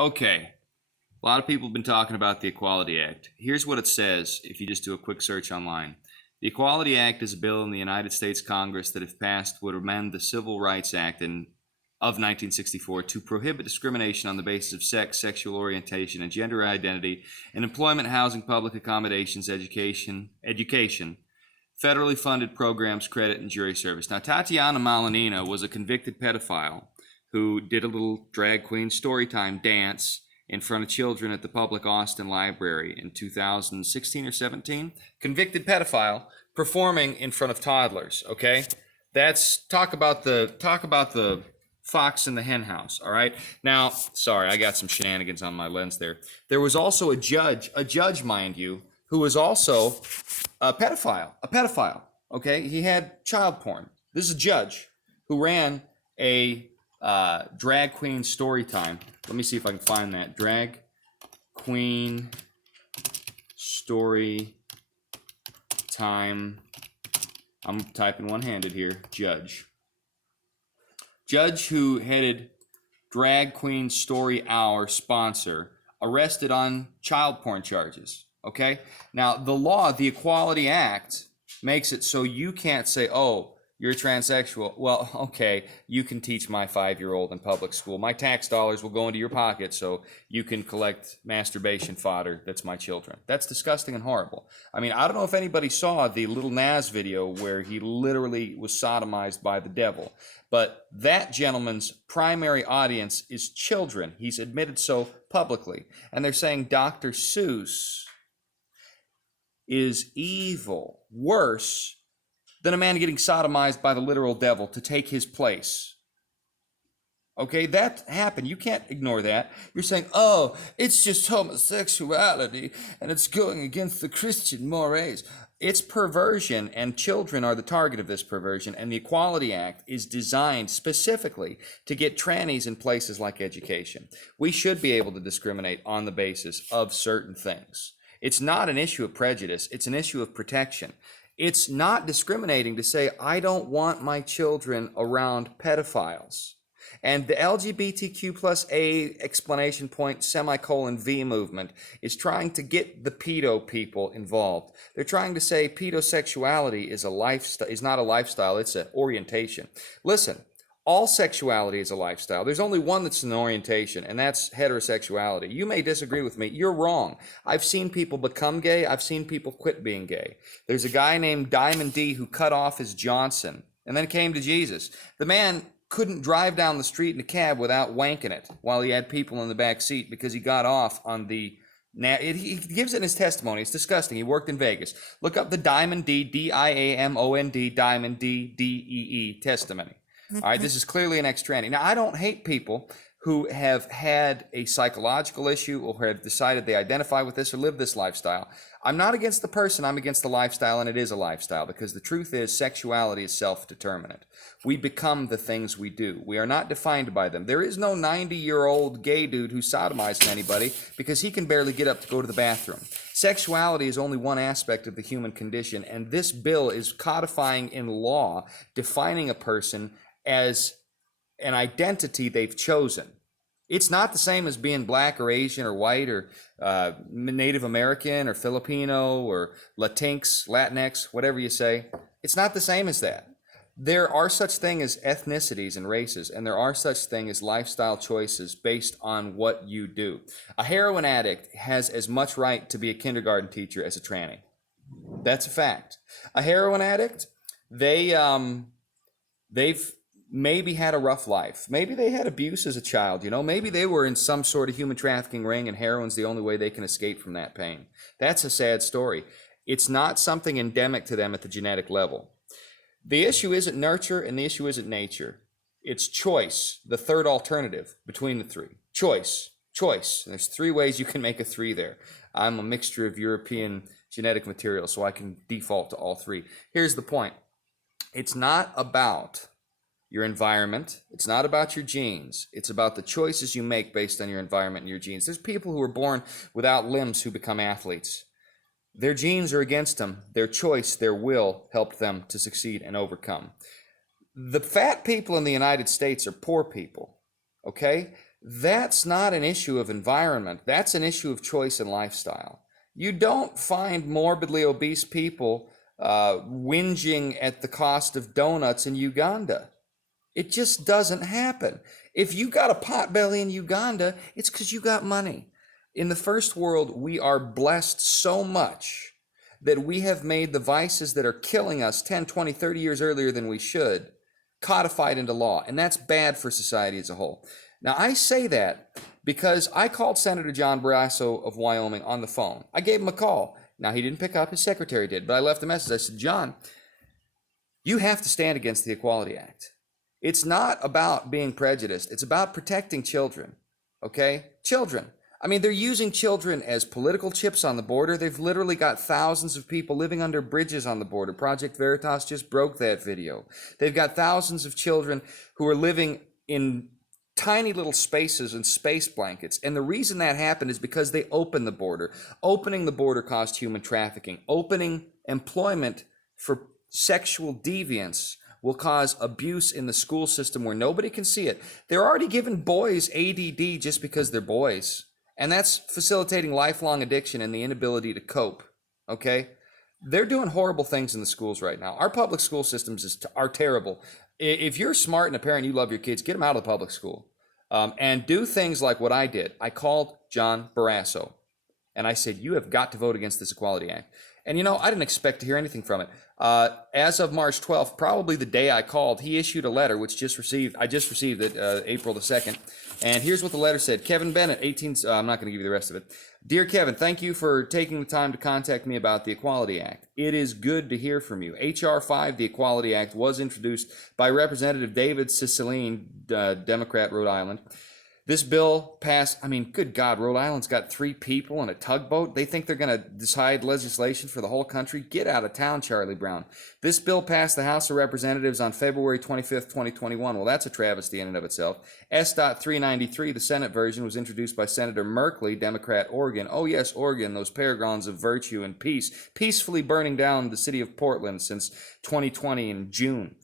Okay. A lot of people have been talking about the Equality Act. Here's what it says if you just do a quick search online. The Equality Act is a bill in the United States Congress that, if passed, would amend the Civil Rights Act of 1964 to prohibit discrimination on the basis of sex, sexual orientation, and gender identity in employment, housing, public accommodations, education, federally funded programs, credit, and jury service. Now, Tatiana Malinina was a convicted pedophile who did a little drag queen storytime dance in front of children at the public Austin Library in 2016 or 17. Convicted pedophile performing in front of toddlers. Okay, that's talk about the fox in the hen house. All right. Now, sorry, I got some shenanigans on my lens there. There was also a judge, mind you, who was also a pedophile. Okay, he had child porn. This is a judge who ran a drag queen story time. Let me see if I can find that. Drag queen story time. I'm typing one-handed here. Judge who headed Drag Queen Story Hour sponsor, arrested on child porn charges. Okay? Now, the law, the Equality Act, makes it so you can't say, oh, you're transsexual. Well, okay, you can teach my 5-year-old in public school. My tax dollars will go into your pocket so you can collect masturbation fodder that's my children. That's disgusting and horrible. I mean, I don't know if anybody saw the Little Nas video where he literally was sodomized by the devil, but that gentleman's primary audience is children. He's admitted so publicly. And they're saying Dr. Seuss is evil, worse than a man getting sodomized by the literal devil to take his place. Okay, that happened. You can't ignore that. You're saying, oh, it's just homosexuality and it's going against the Christian mores. It's perversion, and children are the target of this perversion, and the Equality Act is designed specifically to get trannies in places like education. We should be able to discriminate on the basis of certain things. It's not an issue of prejudice. It's an issue of protection. It's not discriminating to say, I don't want my children around pedophiles. And the LGBTQ plus A exclamation point semicolon V movement is trying to get the pedo people involved. They're trying to say pedosexuality is a lifestyle, is not a lifestyle, it's an orientation. Listen, all sexuality is a lifestyle. There's only one that's an orientation, and that's heterosexuality. You may disagree with me. You're wrong. I've seen people become gay. I've seen people quit being gay. There's a guy named Diamond D who cut off his Johnson and then came to Jesus. The man couldn't drive down the street in a cab without wanking it while he had people in the back seat because he got off on the... He gives it in his testimony. It's disgusting. He worked in Vegas. Look up the Diamond D, D-I-A-M-O-N-D, Diamond D, D-E-E testimony. All right, this is clearly an ex-tranny. Now, I don't hate people who have had a psychological issue or have decided they identify with this or live this lifestyle. I'm not against the person, I'm against the lifestyle, and it is a lifestyle, because the truth is sexuality is self-determinant. We become the things we do. We are not defined by them. There is no 90-year-old gay dude who's sodomizing anybody because he can barely get up to go to the bathroom. Sexuality is only one aspect of the human condition, and this bill is codifying in law, defining a person as an identity they've chosen. It's not the same as being black or Asian or white or Native American or Filipino or Latinx, whatever you say. It's not the same as that. There are such things as ethnicities and races, and there are such things as lifestyle choices based on what you do. A heroin addict has as much right to be a kindergarten teacher as a tranny. That's a fact. A heroin addict, they've maybe had a rough life. Maybe they had abuse as a child, maybe they were in some sort of human trafficking ring and heroin's the only way they can escape from that pain. That's a sad story. It's not something endemic to them at the genetic level. The issue isn't nurture and the issue isn't nature. It's choice, the third alternative between the three. Choice. And there's 3 ways you can make a 3 there. I'm a mixture of European genetic material, so I can default to all 3. Here's the point. It's not about your environment. It's not about your genes. It's about the choices you make based on your environment and your genes. There's people who are born without limbs who become athletes. Their genes are against them. Their choice, their will, helped them to succeed and overcome. The fat people in the United States are poor people, okay? That's not an issue of environment. That's an issue of choice and lifestyle. You don't find morbidly obese people whinging at the cost of donuts in Uganda. It just doesn't happen. If you got a potbelly in Uganda, it's because you got money. In the first world, we are blessed so much that we have made the vices that are killing us 10, 20, 30 years earlier than we should codified into law. And that's bad for society as a whole. Now, I say that because I called Senator John Barrasso of Wyoming on the phone. I gave him a call. Now, he didn't pick up, his secretary did, but I left a message. I said, John, you have to stand against the Equality Act. It's not about being prejudiced. It's about protecting children, okay? Children. I mean, they're using children as political chips on the border. They've literally got thousands of people living under bridges on the border. Project Veritas just broke that video. They've got thousands of children who are living in tiny little spaces and space blankets. And the reason that happened is because they opened the border. Opening the border caused human trafficking. Opening employment for sexual deviants will cause abuse in the school system where nobody can see it. They're already giving boys ADD just because they're boys. And that's facilitating lifelong addiction and the inability to cope, okay? They're doing horrible things in the schools right now. Our public school systems are terrible. If you're smart and a parent, you love your kids, get them out of the public school. And do things like what I did. I called John Barrasso, and I said, you have got to vote against this Equality Act. And, you know, I didn't expect to hear anything from it. As of March 12th, probably the day I called, he issued a letter, which I just received it, April the 2nd. And here's what the letter said. Kevin Bennett, 18, I'm not going to give you the rest of it. Dear Kevin, thank you for taking the time to contact me about the Equality Act. It is good to hear from you. H.R. 5, the Equality Act, was introduced by Representative David Cicilline, Democrat, Rhode Island. This bill passed, I mean, good God, Rhode Island's got 3 people in a tugboat. They think they're going to decide legislation for the whole country? Get out of town, Charlie Brown. This bill passed the House of Representatives on February 25th, 2021. Well, that's a travesty in and of itself. S.393, the Senate version, was introduced by Senator Merkley, Democrat, Oregon. Oh, yes, Oregon, those paragons of virtue and peace, peacefully burning down the city of Portland since 2020 in June.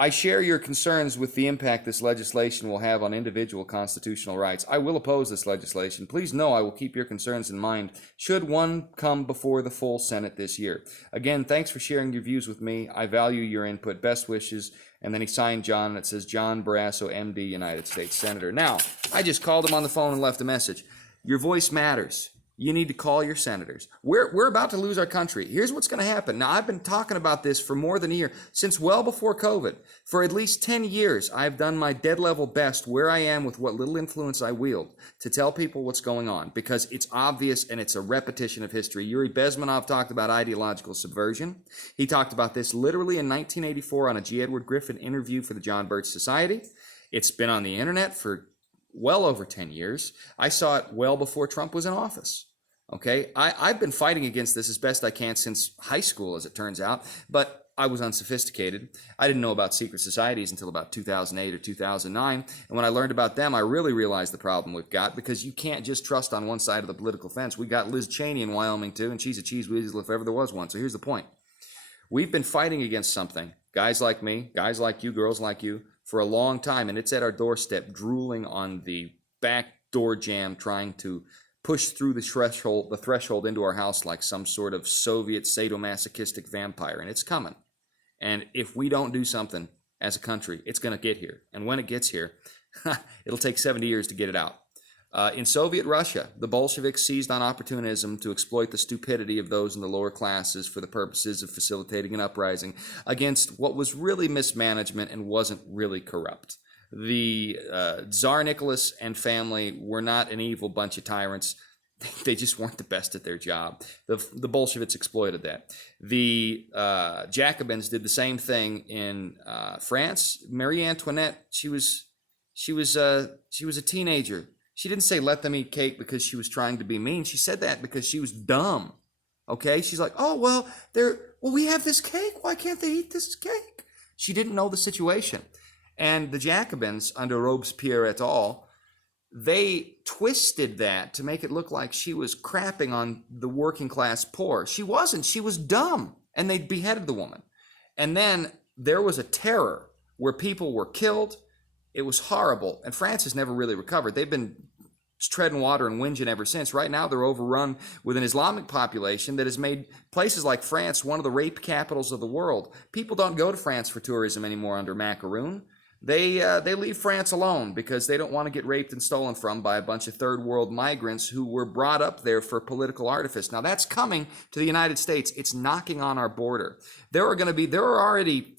I share your concerns with the impact this legislation will have on individual constitutional rights. I will oppose this legislation. Please know I will keep your concerns in mind should one come before the full Senate this year. Again, thanks for sharing your views with me. I value your input. Best wishes. And then he signed John, and it says John Barrasso, MD, United States Senator. Now, I just called him on the phone and left a message. Your voice matters. You need to call your senators. We're about to lose our country. Here's what's going to happen. Now, I've been talking about this for more than a year, since well before COVID. For at least 10 years, I've done my dead level best where I am with what little influence I wield to tell people what's going on, because it's obvious and it's a repetition of history. Yuri Bezmenov talked about ideological subversion. He talked about this literally in 1984 on a G. Edward Griffin interview for the John Birch Society. It's been on the internet for well over 10 years. I saw it well before Trump was in office. Okay, I've been fighting against this as best I can since high school, as it turns out, but I was unsophisticated. I didn't know about secret societies until about 2008 or 2009, and when I learned about them, I really realized the problem we've got, because you can't just trust on one side of the political fence. We got Liz Cheney in Wyoming too, and she's a cheese weasel if ever there was one. So here's the point. We've been fighting against something, guys like me, guys like you, girls like you, for a long time, and it's at our doorstep, drooling on the back door jam, trying to push through the threshold into our house like some sort of Soviet sadomasochistic vampire, and it's coming. And if we don't do something as a country, it's going to get here. And when it gets here, it'll take 70 years to get it out. In Soviet Russia, the Bolsheviks seized on opportunism to exploit the stupidity of those in the lower classes for the purposes of facilitating an uprising against what was really mismanagement and wasn't really corrupt. The Tsar Nicholas and family were not an evil bunch of tyrants. They just weren't the best at their job. The Bolsheviks exploited that. The Jacobins did the same thing in France. Marie Antoinette, she was a teenager. She didn't say let them eat cake because she was trying to be mean. She said that because she was dumb. Okay, she's like, oh well, we have this cake. Why can't they eat this cake? She didn't know the situation. And the Jacobins, under Robespierre et al., they twisted that to make it look like she was crapping on the working class poor. She wasn't. She was dumb. And they beheaded the woman. And then there was a terror where people were killed, It was horrible, and France has never really recovered. They've been treading water and whinging ever since. Right now, they're overrun with an Islamic population that has made places like France one of the rape capitals of the world. People don't go to France for tourism anymore under Macaroon. They leave France alone because they don't want to get raped and stolen from by a bunch of third world migrants who were brought up there for political artifice. Now that's coming to the United States. It's knocking on our border. There are already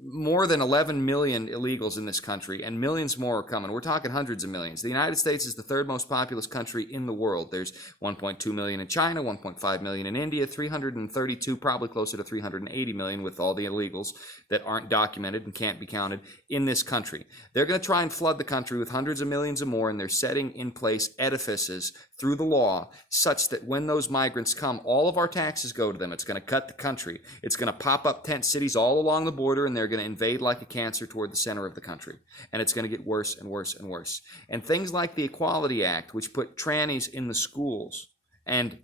more than 11 million illegals in this country, and millions more are coming. We're talking hundreds of millions. The United States is the third most populous country in the world. There's 1.2 million in China, 1.5 million in India, 332, probably closer to 380 million with all the illegals that aren't documented and can't be counted in this country. They're going to try and flood the country with hundreds of millions or more, and they're setting in place edifices through the law such that when those migrants come, all of our taxes go to them. It's going to cut the country. It's going to pop up tent cities all along the border, and they're going to invade like a cancer toward the center of the country. And it's going to get worse and worse and worse. And things like the Equality Act, which put trannies in the schools and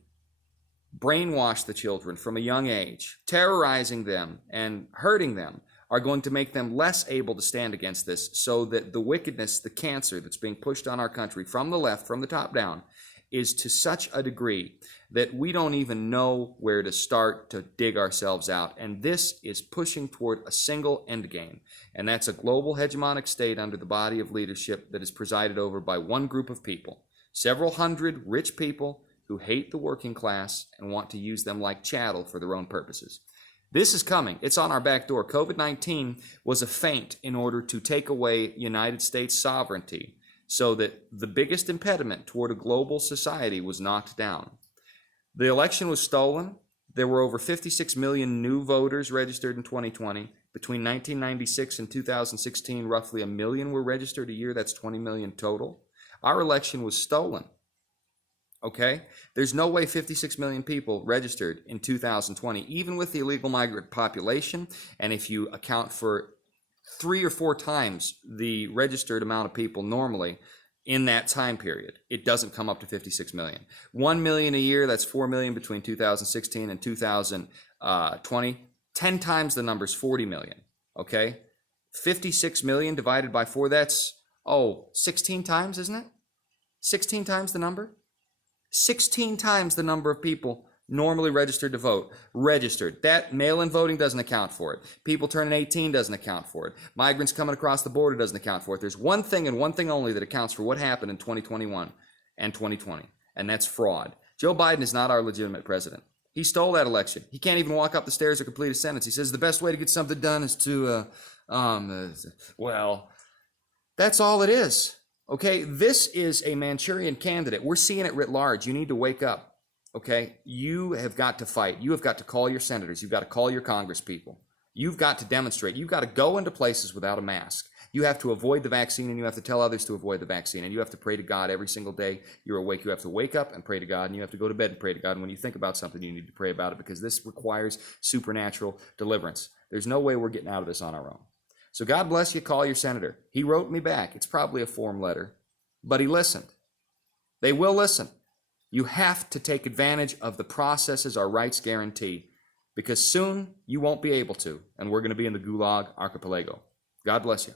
brainwash the children from a young age, terrorizing them and hurting them, are going to make them less able to stand against this, so that the wickedness, the cancer that's being pushed on our country from the left, from the top down, is to such a degree that we don't even know where to start to dig ourselves out. And this is pushing toward a single end game. And that's a global hegemonic state under the body of leadership that is presided over by one group of people, several hundred rich people who hate the working class and want to use them like chattel for their own purposes. This is coming. It's on our back door. COVID-19 was a feint in order to take away United States sovereignty, so that the biggest impediment toward a global society was knocked down. The election was stolen. There were over 56 million new voters registered in 2020. Between 1996 and 2016, roughly 1 million were registered a year. That's 20 million total. Our election was stolen. Okay? There's no way 56 million people registered in 2020, even with the illegal migrant population, and if you account for 3 or 4 times the registered amount of people normally in that time period, it doesn't come up to 56 million. 1 million a year, that's 4 million between 2016 and 2020. 10 times the number's 40 million, okay? 56 million divided by 4, that's, 16 times, isn't it? 16 times the number? 16 times the number of people normally registered to vote. Registered. That mail-in voting doesn't account for it. People turning 18 doesn't account for it. Migrants coming across the border doesn't account for it. There's one thing and one thing only that accounts for what happened in 2021 and 2020, and that's fraud. Joe Biden is not our legitimate president. He stole that election. He can't even walk up the stairs or complete a sentence. He says the best way to get something done is to, well, that's all it is. Okay, this is a Manchurian candidate. We're seeing it writ large. You need to wake up. Okay, you have got to fight. You have got to call your senators. You've got to call your Congress people. You've got to demonstrate. You've got to go into places without a mask. You have to avoid the vaccine, and you have to tell others to avoid the vaccine. And you have to pray to God every single day you're awake. You have to wake up and pray to God, and you have to go to bed and pray to God. And when you think about something, you need to pray about it, because this requires supernatural deliverance. There's no way we're getting out of this on our own. So God bless you. Call your senator. He wrote me back. It's probably a form letter, but he listened. They will listen. You have to take advantage of the processes our rights guarantee, because soon you won't be able to, and we're going to be in the Gulag Archipelago. God bless you.